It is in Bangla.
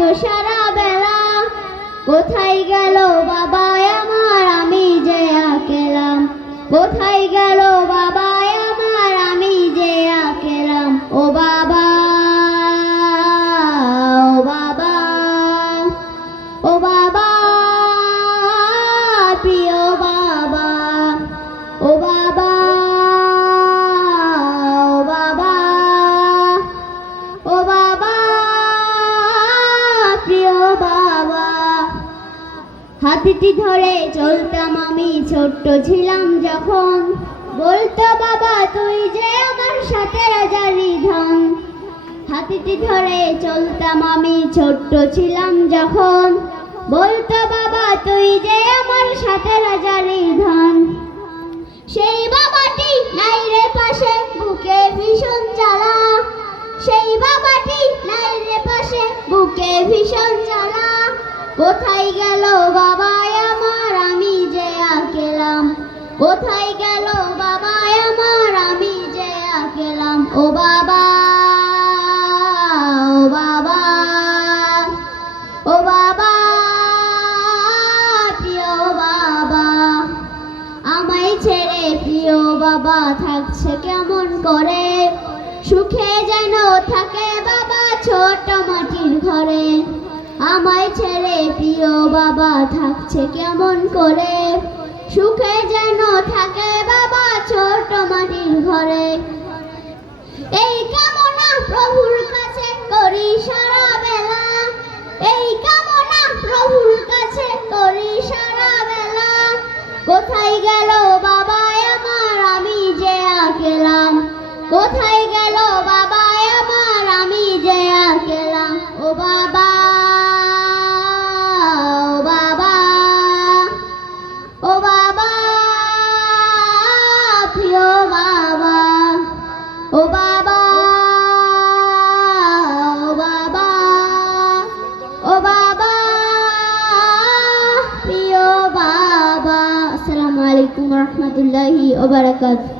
ডাকতো সারা বেলা। কোথায় গেল বাবা আমার, আমি যে আকেলাম। কোথায় গেল বাবা আমার, আমি যে আকেলাম। ও বাবা, ও বাবা, ও বাবা, প্রিয় বাবা। ও বাবা, ও বাবা, ও বাবা, প্রিয় বাবা। হাতটি ধরে চলতাম আমি ছোট্ট ছিলাম যখন, বলতো বাবা তুই যে আমার সাথে রাজারি ধন। হাতটি ধরে চলতাম আমি ছোট্ট ছিলাম যখন, বলতো বাবা তুই যে আমার সাথে রাজারি ধন। সেই বাবাটি নাই রে পাশে, বুকে ভীষণ জ্বালা। সেই বাবাটি নাই রে পাশে, বুকে ভীষণ জ্বালা। কোথায় গেল বাবা আমার, আমি যে আকেলাম। কোথায় গেল বাবা আমার, আমি যে আকেলাম। ও বাবা, ও বাবা, ও বাবা, প্রিয় বাবা। আমায় ছেড়ে প্রিয় বাবা থাকছে কেমন করে, সুখে যেন থাকে বাবা ছোট মাটির ঘরে। আমায় ছেড়ে প্রিয় বাবা থাকছে কেমন করে, সুখে যেন থাকে বাবা ছোট মাটির ঘরে। এই কামনা প্রভুর কাছে করি সারা বেলা। এই কামনা প্রভুর কাছে করি সারা বেলা। কোথায় গেল বাবা আমার, আমি যে আকেলাম। কোথায় গেল বাবা আমার, আমি যে আকেলাম। ও বাবা, ও বাবা, ও বাবা, প্রিয় বাবা। ও বাবা, ও বাবা, ও বাবা, প্রিয় বাবা। আসসালামু আলাইকুম ওয়া রাহমাতুল্লাহি ওয়া বারাকাতুহু।